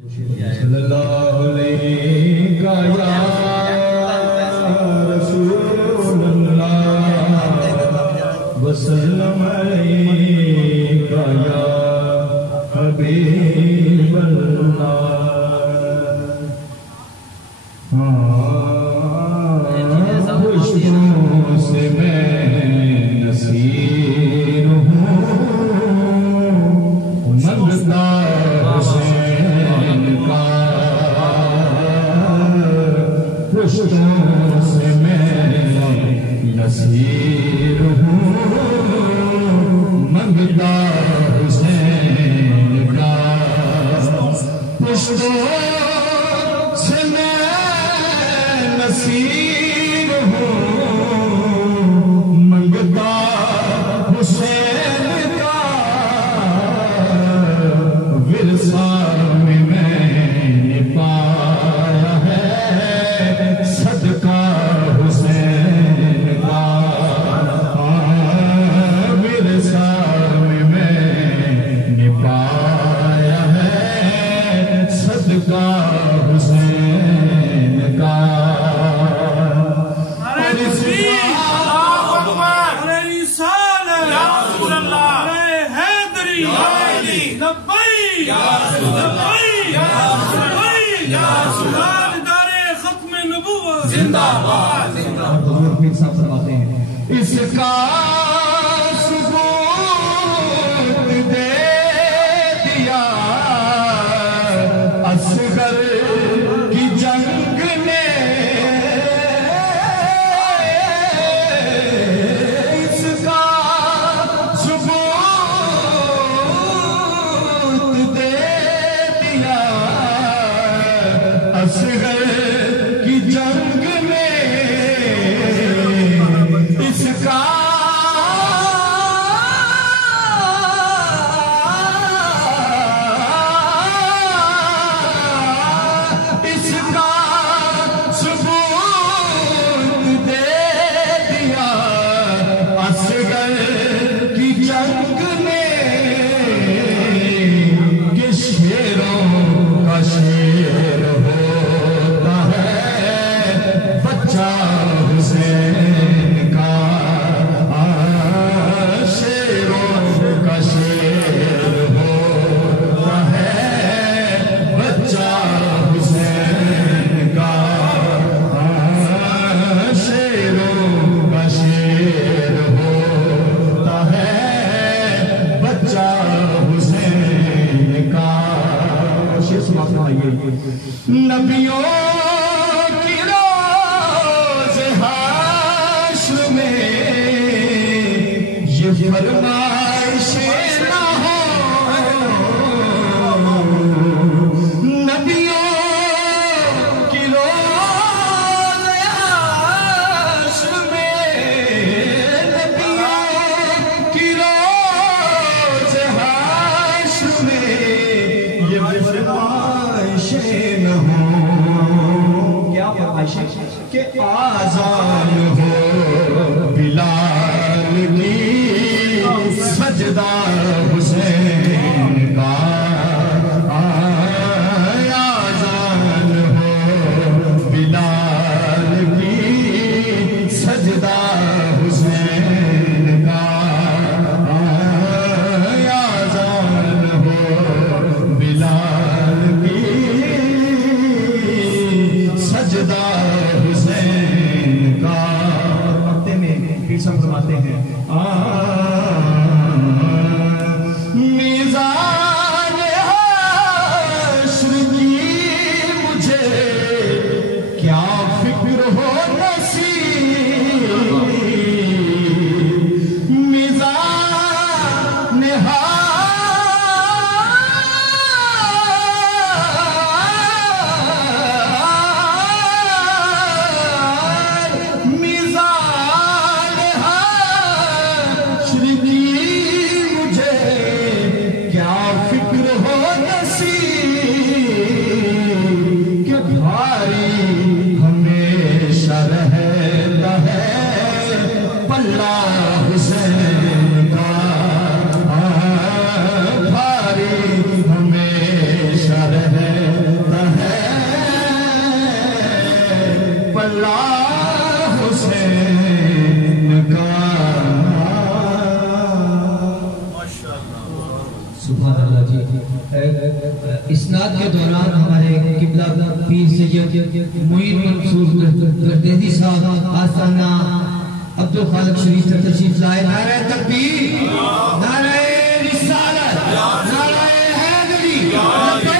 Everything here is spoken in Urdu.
صلی اللہ علیہ رسول اللہ وسلم علیہ یا حبیب اللہ خوشبو سے میں نصیر ہوں منگتا خوشبو سے میں نصیر ہوں منگتا حسین کا خوشبو سے میں نصیر ہوں منگتا حسین کا ورثہ میں نے پایا ہے صدقہ حسین کا ورثہ میں نے پایا ہے صدقہ حسین کا حضور پیر صاحب فرماتے ہیں اس کا ثبوت دے دیا اصغر کی جنگ نے اس کا ثبوت دے دیا اصغر کی جنگ میں اس کا ثبوت دے دیا اصغر کی جنگ میں کہ شیروں کا شیر ہوتا ہے بچہ حسین کا شیروں کا شیر ہوتا ہے بچہ حسین کا شیروں کا شیر ہوتا ہے بچہ حسین کا شیر سنا سنائیے نبیوں کی روز حشر میں یہ فرمائش نہ ہو نبیوں کی روز حشر میں نبیوں کی روز حشر میں یہ فرمائش نہ ہو کیا فرمائش کہ آزان ہو بلال کی سجدہ حسین کا آزان ہو بلال کی سجدہ حسین کا آزان ہو بلال کی سجدہ حسین کا ہفتے میں پھر سب فرماتے ہیں پلہ حسین کا سبحان اللہ جی اسناد کے دوران ہمارے قبلہ پیر سید معین منصور گردیزی صاحب آستانہ عبدالخالق شریف تشریف لائے نعرہ تکبیر نعرہ رسالت نعرہ حیدری